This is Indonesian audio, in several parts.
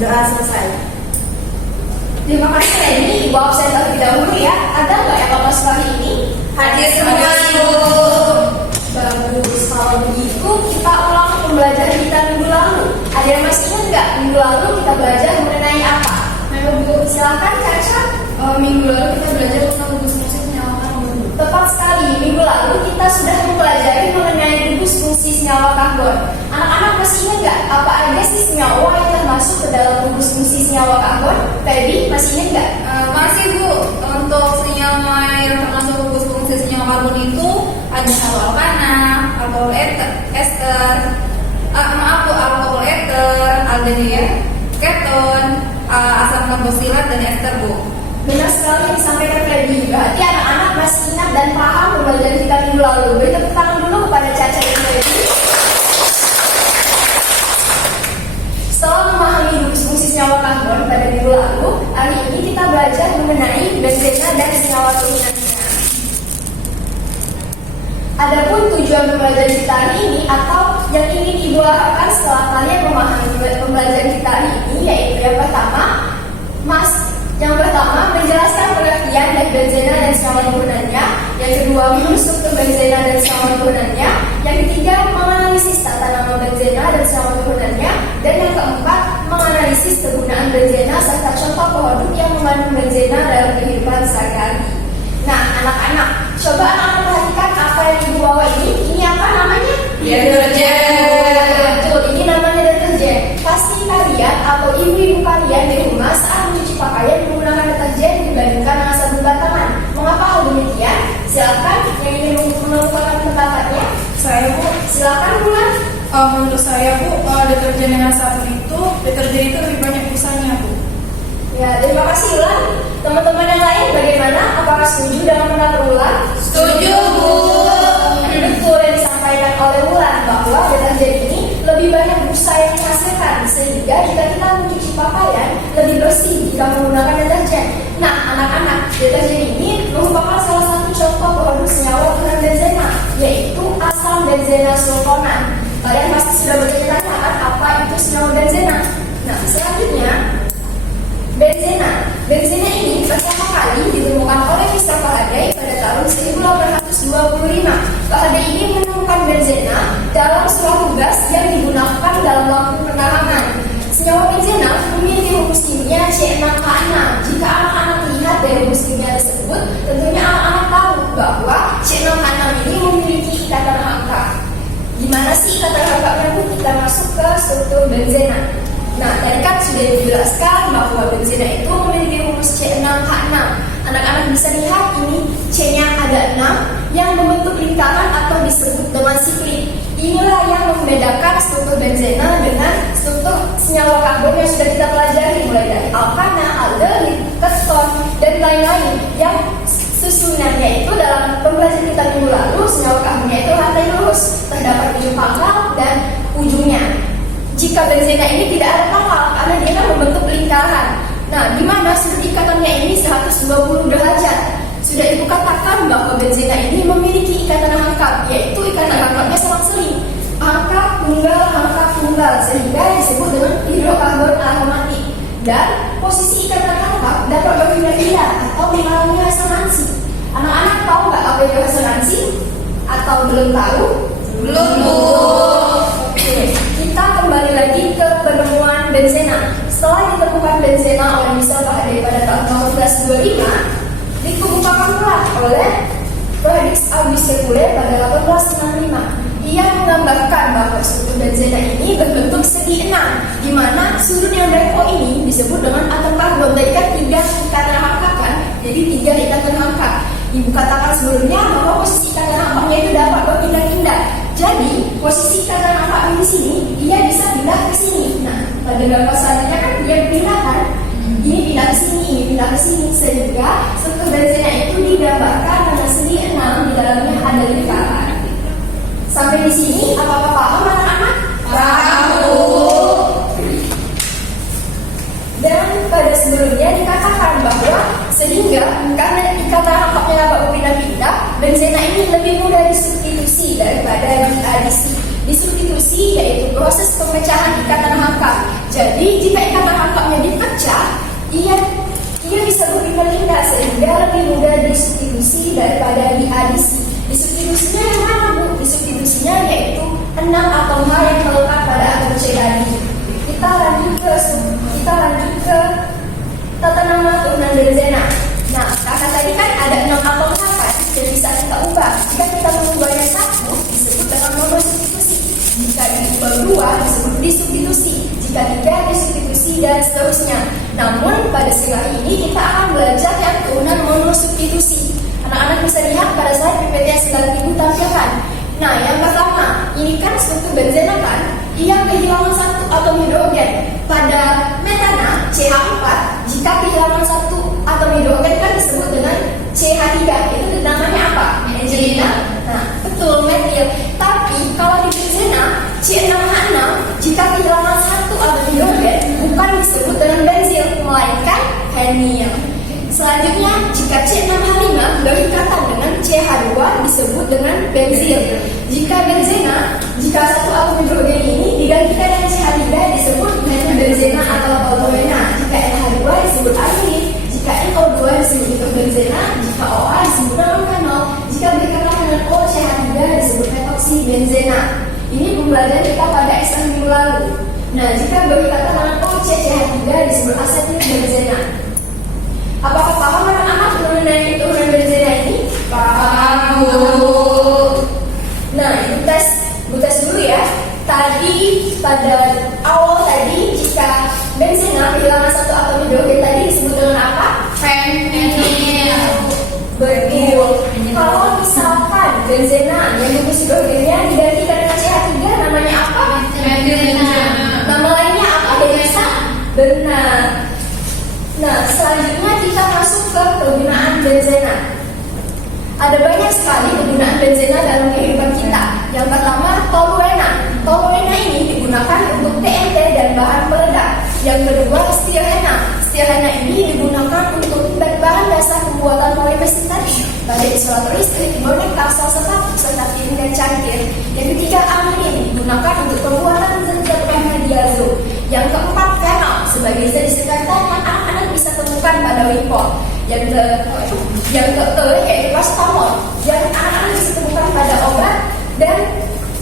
Doa selesai. Terima kasih Lady, Ibu absen terlebih dahulu ya. Ada nggak yang lolos kali ini? Hadir semua Ibu. Bagus, kalau begitu kita ulang pembelajaran kita minggu lalu. Ada yang masih ingat nggak minggu lalu kita belajar mengenai apa? Bu, silakan Caca. Minggu lalu kita belajar tentang gugus fungsi senyawa karbon. Tepat sekali, minggu lalu kita sudah mempelajari mengenai gugus fungsi senyawa karbon. Anak-anak masih ingat nggak apa aja sih senyawa yang termasuk ke dalam gugus fungsi senyawa karbon? Feby, masih ingat nggak? Masih Bu, untuk senyawa yang termasuk gugus fungsi senyawa karbon itu ada alkohol panas, alkohol ester, alkohol eter, aldehyde, keton, asam karboksilat dan ester Bu. Benar sekali yang disampaikan Feby. Berarti anak-anak masih ingat dan paham pembelajaran kita minggu lalu. Beri tepuk tangan dulu kepada Caca dan Feby. Setelah memahami gugus fungsi senyawa karbon pada minggu lalu, hari ini kita belajar mengenai benzena dan senyawa turunannya. Adapun tujuan pembelajaran kita hari ini atau yang ingin Ibu harapkan setelah kalian memahami pembelajaran kita hari ini yaitu yang pertama menjelaskan pengertian dari benzena dan senyawa turunannya, yang kedua struktur benzena dan senyawa turunannya, yang ketiga menganalisis tata nama benzena dan senyawa turunannya, dan yang keempat menganalisis kegunaan benzena serta contoh produk yang mengandung benzena dalam kehidupan sehari-hari. Nah, anak-anak, coba anak-anak perhatikan apa yang Ibu bawa ini. Ini apa namanya? Deterjen. Betul, ini namanya deterjen. Pasti kalian atau ibu-ibu kalian di rumah saat mencuci pakaian menggunakan deterjen dibandingkan dengan sabun batangan. Mengapa hal demikian? Silakan yang ingin mengemukakan pendapatnya. Saya Bu, Silakan Bulan. menurut saya Bu, deterjen dengan sabun itu, deterjen itu lebih banyak busanya Bu. Ya, terima kasih Ulan. Teman-teman yang lain bagaimana? Apakah setuju dengan pendapat Ulan? Setuju Bu. Betul yang disampaikan oleh Ulan bahwa deterjen ini lebih banyak busa yang dihasilkan sehingga jika kita mencuci pakaian lebih bersih jika menggunakan deterjen. Nah, anak-anak, deterjen ini merupakan salah satu contoh produk senyawa turunan benzena, yaitu asam benzena sulfonat. Kalian pasti sudah bertanya-tanya kan apa itu senyawa benzena? Nah, selanjutnya Benzena ini pertama kali ditemukan oleh Mr. Faraday pada tahun 1825. Faraday ini menemukan benzena dalam suatu gas yang digunakan dalam lampu penerangan. Senyawa benzena memiliki rumus kimia C6H6. Jika anak-anak lihat dari rumus kimia tersebut, tentunya anak-anak tahu bahwa C6H6 ini memiliki ikatan angka. Gimana sih ikatan angkanya Bu? Kita masuk ke struktur benzena. Nah, tadi kan sudah dijelaskan bahwa benzena itu memiliki rumus C6H6. Anak-anak bisa lihat ini C-nya ada 6 yang membentuk lingkaran atau disebut dengan siklik. Inilah yang membedakan struktur benzena dengan struktur senyawa karbon yang sudah kita pelajari mulai dari alkana, aldehyde, keton, dan lain-lain. Yang susunannya itu dalam pembelajaran kita minggu lalu, senyawa karbonnya itu rantai lurus, terdapat ujung pangkal dan ujungnya. Jika benzena ini tidak ada pangkal karena dia kan membentuk lingkaran. Nah, di mana sudut ikatannya ini 120 derajat. Sudah Ibu katakan bahwa benzena ini memiliki ikatan rangkap, yaitu ikatan rangkapnya selang-seling, rangkap tunggal, sehingga disebut dengan hidrokarbon aromatik. Dan posisi ikatan rangkap dapat berpindah-pindah atau mengalami resonansi. Anak-anak tahu nggak apa itu resonansi? Atau belum tahu? Belum Bu. Oke, kita kembali lagi ke penemuan benzena. Setelah ditemukan benzena oleh Mr. Faraday pada tahun 1825, dikemukakan pula oleh Frederick August Kekulé pada 1865. Ia menggambarkan bahwa struktur benzena ini berbentuk segi 6, di mana sudut yang bengkok ini disebut dengan atom karbon. Tadi kan 3 ikatan rangkap kan, jadi 3 ikatan rangkap. Ibu katakan sebelumnya bahwa posisi ikatan rangkapnya itu dapat berpindah-pindah. Jadi posisi ikatan rangkap di sini, ia bisa pindah ke sini. Nah, pada gambar selanjutnya kan dia pindah kan, ini pindah ke sini, ini pindah ke sini, sehingga struktur benzena itu digambarkan dengan segi 6 di dalamnya ada lingkaran. Sampai di sini, apa-apa paham anak-anak? Paham Bu. Dan pada sebelumnya dikatakan bahwa sehingga karena ikatan rangkapnya dapat berpindah-pindah, benzena ini lebih mudah disubstitusi daripada diadisi. Disubstitusi yaitu proses pemecahan ikatan rangkap. Jadi jika ikatan rangkap lebih mudah disubstitusi daripada diadisi. Disubstitusinya yang mana, Bu? Disubstitusinya yaitu 6 atom H yang terletak pada atom C tadi. Kita lanjut ke tata nama turunan benzena. Nah, karena tadi kan ada 6 atom H kan, dan bisa kita ubah. Jika kita mengubahnya 1, disebut dengan monosubstitusi. Jika diubah 2, disebut disubstitusi. Jika 3, disubstitusi, dan seterusnya. Namun, pada sila ini kita akan belajar yang turunan monosubstitusi. Anak-anak bisa lihat pada slide PPT yang sedang Ibu tampilkan. Nah, yang pertama, ini kan struktur benzena kan, ia kehilangan 1 atom hidrogen. Pada metana CH4, jika kehilangan 1 atom hidrogen kan disebut dengan CH3. Itu namanya apa? Metil. Nah, betul, metil. Tapi kalau di benzena C6H6, jika kehilangan 1 atom hidrogen, bukan disebut dengan benzil, melainkan henil. Selanjutnya, jika C6H5 berikatan dengan CH2 disebut dengan benzil. Jika benzena, jika 1 atom hidrogen ini digantikan dengan CH3 disebut metilbenzena atau toluena. Jika NH2 disebut arginin. Jika NO2 disebut benzena. Jika OH disebut non-fenol. Jika berikatan dengan O CH3 disebut metoksibenzena. Ini pembelajaran kita pada S6 minggu lalu. Nah, jika berikatan dengan O CH3 disebut asetilbenzena. Apakah paham anak-anak mengenai turunan benzena ini? Paham, Bu. Nah, Bu tes dulu ya. Tadi pada awal tadi jika benzena kehilangan 1 atom hidrogen tadi disebut dengan apa? Fenil. Betul. Kalau misalkan benzena yang gugus hidrogennya digantikan dengan CH3 namanya apa? Metilbenzena. Nama lainnya apa, Denisa? Benar. Nah, selanjutnya kita masuk ke kegunaan benzena. Ada banyak sekali kegunaan benzena dalam kehidupan kita. Yang pertama, toluena. Toluena ini digunakan untuk TNT dan bahan peledak. Yang kedua, stirena. Stirena ini digunakan untuk bahan dasar pembuatan polimers tadi. Pada isolator listrik, bonek, kapsel sepatu, serta film dan cangkir. Yang ketiga, aminin digunakan untuk pembuatan zat penghadiazo. Yang keempat, fenol sebagai zat disinfektan yang anak-anak bisa temukan pada Wipol. Yang ke yaitu pastamol yang anak-anak bisa temukan pada obat. Dan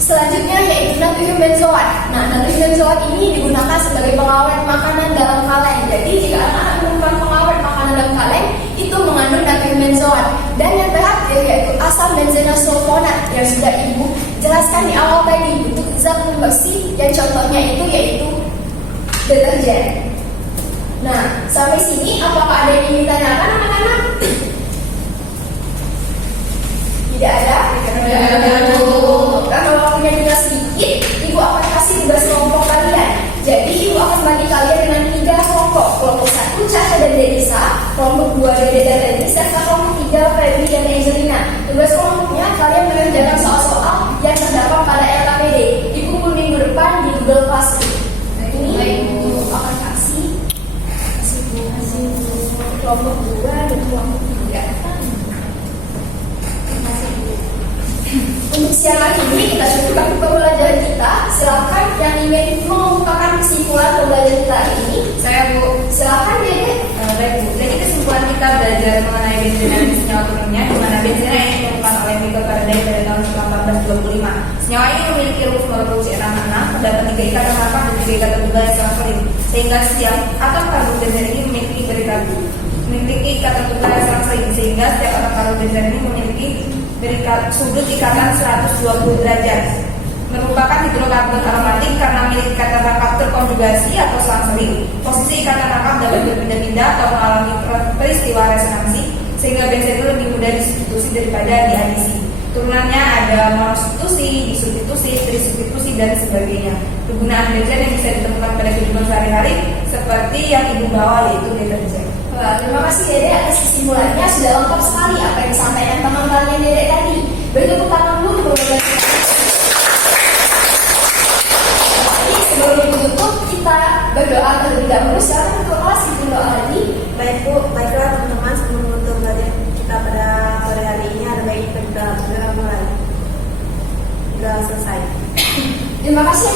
selanjutnya yaitu natrium benzoat. Nah, natrium benzoat ini digunakan sebagai pengawet makanan dalam kaleng. Jadi jika anak-anak menemukan pengawet makanan dalam kaleng, itu mengandung natrium benzoat. Dan yang terakhir yaitu asam benzena sulfonat yang sudah Ibu jelaskan di awal tadi, untuk zat pembersih yang contohnya itu yaitu deterjen. Nah, sampai sini apakah ada yang ingin ditanyakan anak-anak? Tidak ada? Tidak ada, Bu. Kalau waktunya tinggal sedikit, Ibu akan kasih tugas kelompok kalian. Jadi Ibu akan bagi kalian dengan 3 kelompok. Kelompok 1 Caca dan Denisa, kelompok 2 Dede dan Reni, serta kelompok 3 Febri dan Angelina. Tugas kelompoknya kalian mengerjakan soal-soal yang terdapat pada LKPD. Dikumpul minggu depan di Google Classroom. Nah, ini Ibu akan kasih kelompok 2 dan kelompok 3. Untuk siang hari ini kita cukupkan pembelajaran kita. Silakan yang ingin mengemukakan kesimpulan pembelajaran kita hari ini. Saya, Bu. Silakan Dede. Baik, Bu. Jadi kesimpulan kita belajar mengenai benzena dan senyawa turunnya, di mana benzena yang ditemukan oleh Michael Faraday pada tahun 1425. Senyawa ini memiliki rumus molekul C6H6, terdapat 3 ikatan rapat dan 3 ikatan tunggal yang sangat solid. Sehingga setiap atom karbon benzena ini memiliki ikatan tunggal yang sangat solid. Sehingga setiap atom karbon benzena ini memiliki sudut ikatan 120 derajat. Merupakan hidrokarbon aromatik karena memiliki ikatan rangkap terkonjugasi atau selang seling. Posisi ikatan rangkap dapat berpindah-pindah atau mengalami peristiwa resonansi, sehingga benzena lebih mudah disubstitusi daripada diadisi. Turunannya ada monosubstitusi, disubstitusi, trisubstitusi, dan sebagainya. Kegunaan benzena yang bisa ditemukan pada kehidupan sehari-hari seperti yang Ibu bawa, yaitu deterjen. Terima kasih Dede atas kesimpulannya. Sudah lengkap sekali apa yang disampaikan teman kalian Dede tadi. Beri tepuk tangan dulu. Sebelum ditutup, kita berdoa terlebih dahulu. Sekarang untuk kelas berdoa lagi. Baik, Bu, baiklah teman-teman, sebelum menutup belajar kita pada sore hari ini, ada baiknya kita segera mulai. Sudah selesai. Terima kasih